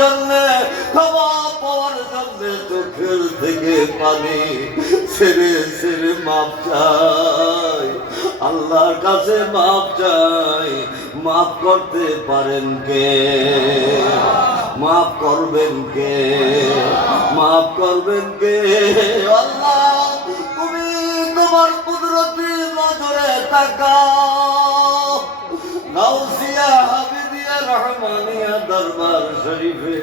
জন্য ক্ষমা পাওয়ার জন্য চোখের থেকে পানি ছেড়ে ছেড়ে মাপ চাই, আল্লাহর কাছে মাপ চাই। মাফ করতে পারেন কে? মাফ করবেন কে? মাফ করবেন কে? আল্লাহ তুমি তোমার কুদরতি নজরে তাকাও। গাউসিয়া হাবিবিয়া রহমানিয়া দরবার শরীফে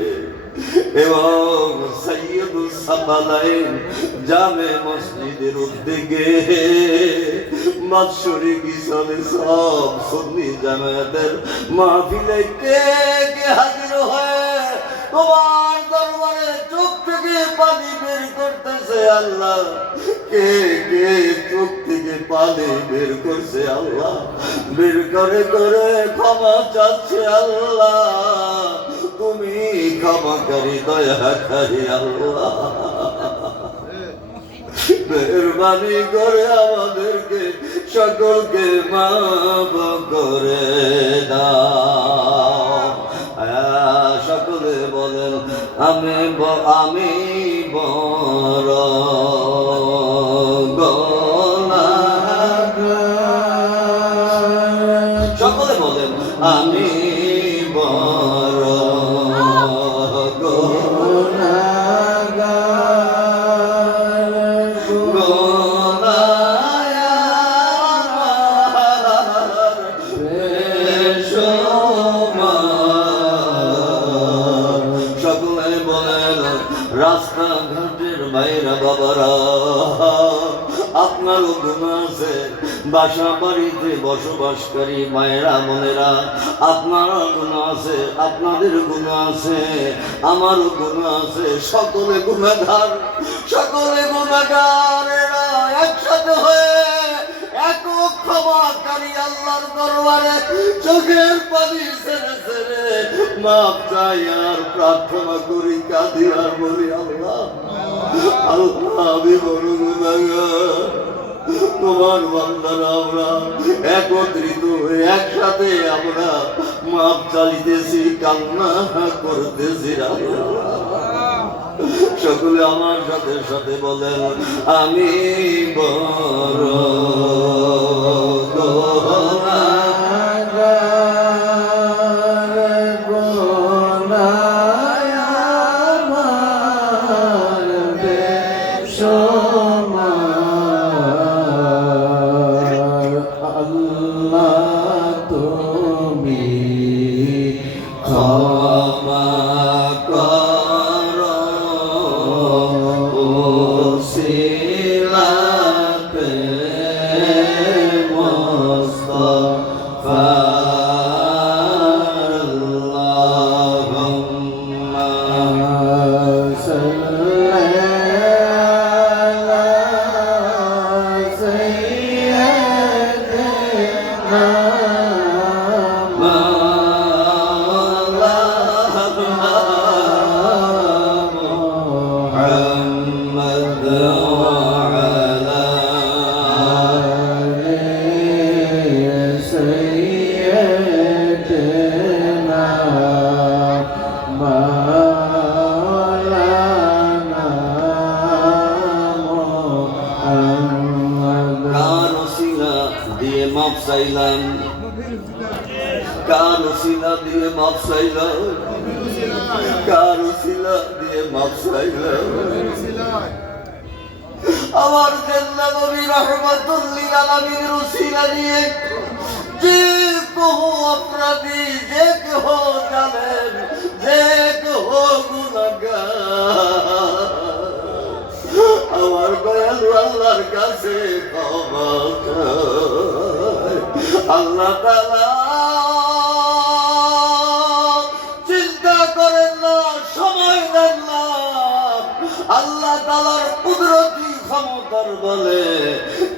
এবং সৈয়দুস সাকালাইন জামে মসজিদের উদ্যোগে মাশরুকি কিসলে সব সুন্নি জামাতের মাহফিলে কে কে হাজির হয়ে তোমার দরবারে চোখ থেকে পানি বের করতেছে আল্লাহ? কে কে চোখ থেকে পানি বের করছে আল্লাহ? বের করে করে ক্ষমা চাচ্ছে আল্লাহ। তুমি ক্ষমাকারী দয়াকারী আল্লাহ, মেহরবানি করে আমাদেরকে সকলকে মাফ করে দাও। সকলে বলেন আমি বড় গুনাহগার। সকলে বলেন আমি বড় রাস্তাঘাটের বাইরা বাবারা, আপনারও গুনাহ আছে। বাসা বাড়িতে বসবাসকারী মায়েরা বোনেরা, আপনারও গুনাহ আছে, আপনাদের গুনাহ আছে, আমারও গুনাহ আছে। সকলে গুনাহগার, সকলে গুনাহগার। এরা একসাথে হয়ে একক ক্ষমাকারী আল্লাহর দরবারে চোখের পানি ছেড়ে ছেড়ে মাপ চাই আর প্রার্থনা করি, কাঁদি আর বলি আল্লাহ আল্লাহ আমি বড় গুনাহগার। তোমার বান্দারা আমরা একত্রিত হয়ে একসাথে আমরা মাপ চালিতেছি, কান্না করতেছি আল্লাহ। সকলে আমার সাথে সাথে বলেন আমি বড় মাপ চাইলাম, কার ওসিলা দিয়ে মাপ চাইলাম, কার ওসিলা দিয়ে মাপ চাইলাম। আমার জান্নাত নবী রাহমাতুল লিল আলামিনের ওসিলা দিয়ে যে কহো অপরাধী, যে কহো জালেম, যে কহো গুনাহগার আমার দয়ালু আল্লাহর কাছে ক্ষমা চাই। আল্লাহ তাআলা চিন্তা করেন না, সময় দেন না। আল্লাহ তাআলার কুদরতি ক্ষমতার বলে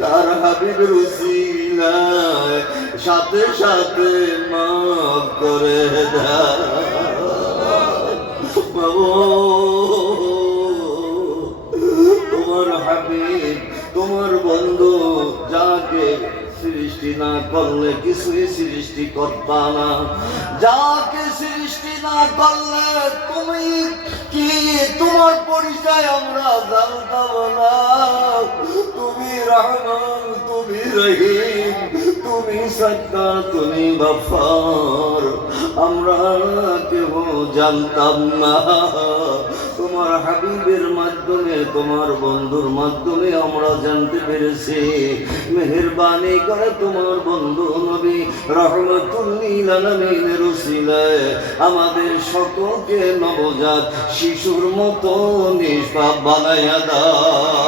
তার হাবিবের উসিলায় সাথে সাথে মাফ করে দেয়। তোমার হাবিব, তোমার বন্ধু যাকে সৃষ্টি সৃষ্টি না করলে কিছুই সৃষ্টি করতা না। যাকে সৃষ্টি না করলে তুমি কি, তোমার পরিচয় আমরা জানতাম না। তুমি রহমান, তুমি রহিম, তুমি সত্তার, তুমি গফফার, আমরা কেউ জানতাম না। তোমার হাবিবের মাধ্যমে, তোমার বন্ধুর মাধ্যমে আমরা জানতে পেরেছি। মেহেরবানি করে তোমার বন্ধু নবী রহমাতুল লিল আলামিনের উসিলায় আমাদের সকলকে নবজাত শিশুর মতো নিষ্পাপ বানাইয়া দাও।